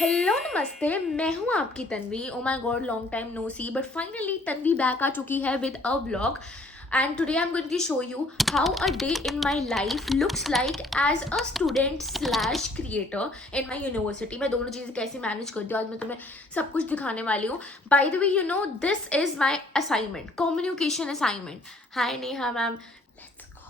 Hello नमस्ते, मैं हूँ आपकी Tanvi. Oh my god, long time no see, but finally Tanvi back आ चुकी है with a vlog. And today I am going to show you how a day in my life looks like as a student slash creator in my university. मैं दोनों चीज़ें कैसे manage करती हूँ आज मैं तुम्हें सब कुछ दिखाने वाली हूँ। By the way, you know this is my assignment, communication assignment. Hi Neha ma'am, let's go.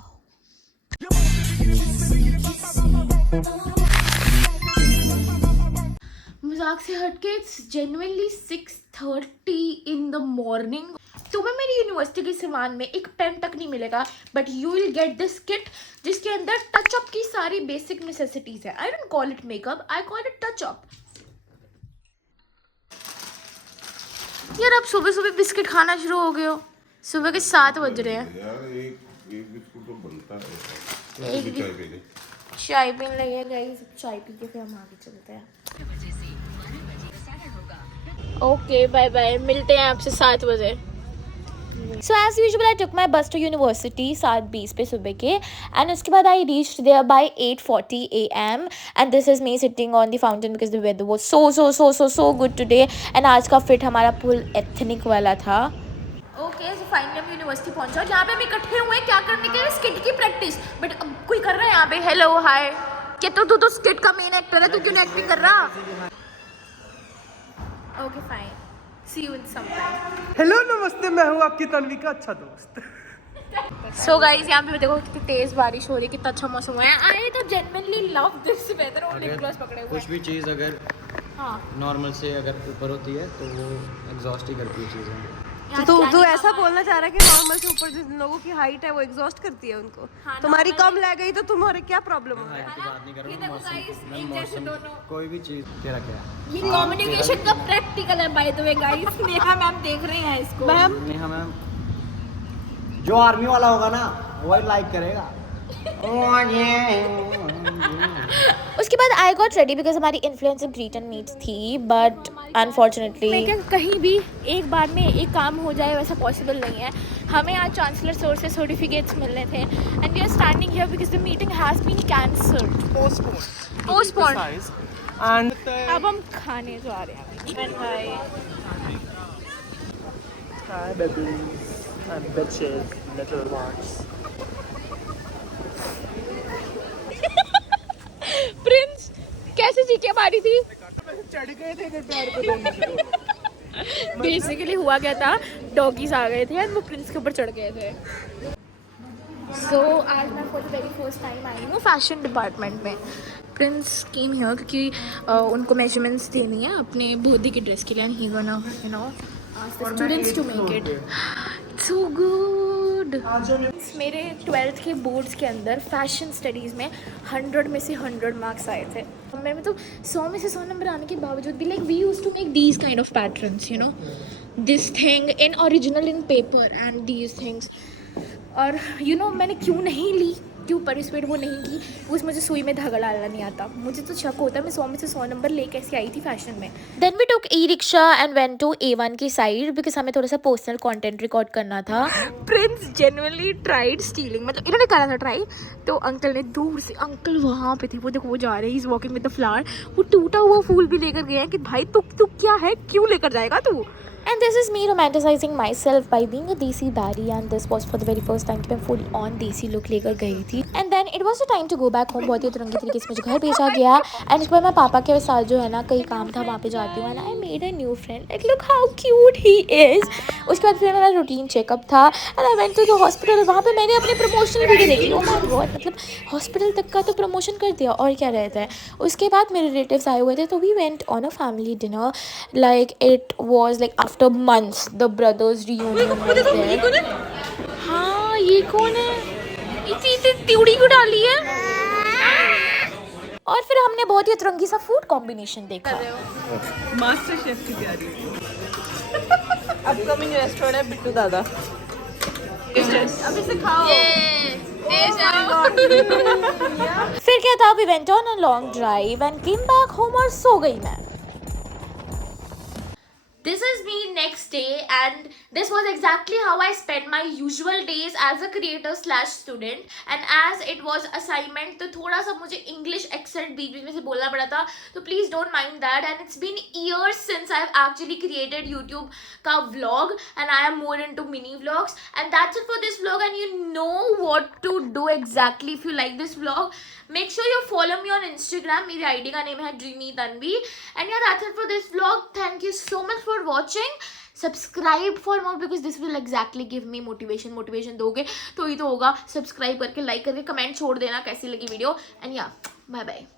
मजाक से हटके it's genuinely 6:30 in the morning. तुम्हें मेरी यूनिवर्सिटी के सामान में एक पेन तक नहीं मिलेगा, but you will get this kit जिसके अंदर टचअप की सारी बेसिक नेसेसिटीज है। I don't call it makeup, I call it touch-up. यार आप सुबह सुबह बिस्किट खाना शुरू हो गए हो। सुबह के 7 बज रहे हैं यार। एक बिस्कुट तो बनता है। एक चाय पी ले। चाय पीने लगे गाइस, चाय पी के फिर हम आगे चलते हैं। ओके बाय बाय, मिलते हैं आपसे 7 बजे। सो एज यूजुअल आई टुक माई बस टू यूनिवर्सिटी 7:20 पे सुबह के, एंड उसके बाद I reached there by 8:40 AM and this is me sitting on the fountain because the weather was so good today. And आज का फिट हमारा फुल एथनिक वाला था। ओके, सो फाइनली हम यूनिवर्सिटी पहुंचा जहाँ पे हम इकट्ठे हुए क्या करने के लिए, स्किट की प्रैक्टिस। बट अब कोई कर रहा है यहाँ पे। हेलो हाय, क्या तू तो स्किट का मेन एक्टर है, तू क्यों नहीं एक्टिंग कर रहा? Okay fine, see you in some time. Hello नमस्ते, मैं हूँ आपकी तन्वी का अच्छा दोस्त। सो गाइस, यहाँ पे देखो कितनी तेज बारिश हो रही है, कितना अच्छा मौसम हुआ है। आई तो जेन्युइनली लव दिस वेदर। और लिप ग्लॉस पकड़े हुए कुछ भी चीज़ अगर हाँ नॉर्मल से अगर ऊपर होती है तो वो एग्जॉस्ट ही करती है चीज़ें। तो तू ऐसा बोलना चाह रहा है कि नॉर्मल से ऊपर जिन लोगों की हाइट है वो एग्जॉस्ट करती है उनको। हाँ, तुम्हारी normal कम ले गई तो तुम्हारे क्या प्रॉब्लम है? हाइट की बात नहीं कर ये रहा देखो हूँ, guys, मैं एक जैसे मौसम दोनों। कोई भी चीज़ तेरा क्या है। ये कम्युनिकेशन का प्रैक्टिकल है by the way guys. Neha ma'am देख रहे हैं इसको। मैम नेहा मैम जो आर्मी वाला होगा ना वही लाइक करेगा। उसके बाद आई गॉट रेडी बिकॉज हमारी इन्फ्लुएंसर ग्रीट एंड मीट थी, बट अनफॉर्चुनेटली मैं क्या कहीं भी एक बार में एक काम हो जाए वैसा पॉसिबल नहीं है। हमें आज चांसलर सर से सर्टिफिकेट्स मिलने थे and we are standing here because the meeting has been cancelled, postponed. And अब हम खाने जा रहे हैं। Hi babies and bitches, little ones. Prince कैसे चीखें मारी थी? चढ़ गए थे इधर पैर पे दोनों। बेसिकली हुआ क्या था, डॉगीज आ गए थे एंड वो प्रिंस के ऊपर चढ़ गए थे। सो आज मैं for the very first time I हूँ फैशन डिपार्टमेंट में। प्रिंस केम हियर क्योंकि उनको मेजरमेंट्स देनी है अपने बर्थडे की ड्रेस के लिए, and he gonna you know ask the students to make it so good. मेरे 12th के बोर्ड्स के अंदर फैशन स्टडीज़ में 100 में से 100 मार्क्स आए थे। मेरे में तो 100 में से 100 नंबर आने के बावजूद भी like we used to make these kind of patterns, you know, this thing in original in paper and these things. और यू नो मैंने क्यों नहीं ली, क्यों पार्टिसिपेट वो नहीं की, उस मुझे सुई में धागा डालना नहीं आता। मुझे तो शक होता है मैं 100 में से 100 नंबर ले कैसे आई थी फैशन में। Then we took e rickshaw and went to A1 की साइड बिकॉज हमें थोड़ा सा पर्सनल कंटेंट रिकॉर्ड करना था। प्रिंस जेन्युइनली ट्राइड स्टीलिंग, मतलब इन्होंने करा था ट्राई, तो अंकल ने दूर से, अंकल वहाँ पे थे, वो देखो वो जा रहे हैं, he is walking with the flower. वो टूटा हुआ फूल भी लेकर गए हैं कि भाई तू क्या है, क्यों लेकर जाएगा तू। And this is me romanticizing myself by being a desi baddie, and this was for the very first time कि मैं full on desi look लेकर गई थी। And then it was the time to go back home। बहुत ही तुरंगी तरीके से मुझे घर भेजा गया एंड उसके बाद मैं पापा के साथ जो है ना कहीं काम था वहाँ पे जाती हूँ and I made a new friend, like look how cute he is. उसके बाद फिर मेरा रूटीन चेकअप था and I went to the hospital. वहाँ पे मैंने अपने प्रमोशनल वीडियो देखी। ओह माय गॉड, मतलब हॉस्पिटल तक का तो प्रमोशन कर दिया और क्या रहता है। उसके बाद मेरे रिलेटिव्स आए हुए थे तो we went on a family dinner, like it was like after months the brothers reunion was there। हाँ ये कौन है, इतनी त्योड़ी को डाली है। और फिर हमने बहुत ही अतरंगी सा फूड कॉम्बिनेशन देखा। मास्टर शेफ की तैयारी। अपकमिंग रेस्टोरेंट है बिट्टू दादा। अभी से खाओ। फिर क्या था, we went on a long drive and came back home और सो गई मैं। this is me next day, and this was exactly how I spent my usual days as a creator slash student. And as it was assignment, तो थोड़ा सा मुझे English accent बीच बीच में से बोलना पड़ा था, तो please don't mind that. And it's been years since I've actually created YouTube का vlog, and I am more into mini vlogs. And that's it for this vlog, and you know what to do exactly if you like this vlog. Make sure you follow me on Instagram. मेरी ID का name है Dreamy Tanvi. And yeah, that's it for this vlog. Thank you so much for watching. Subscribe for more because this will exactly give me motivation दोगे तो ही तो होगा. Subscribe करके, like करके, comment छोड़ देना कैसी लगी video. And yeah, bye bye.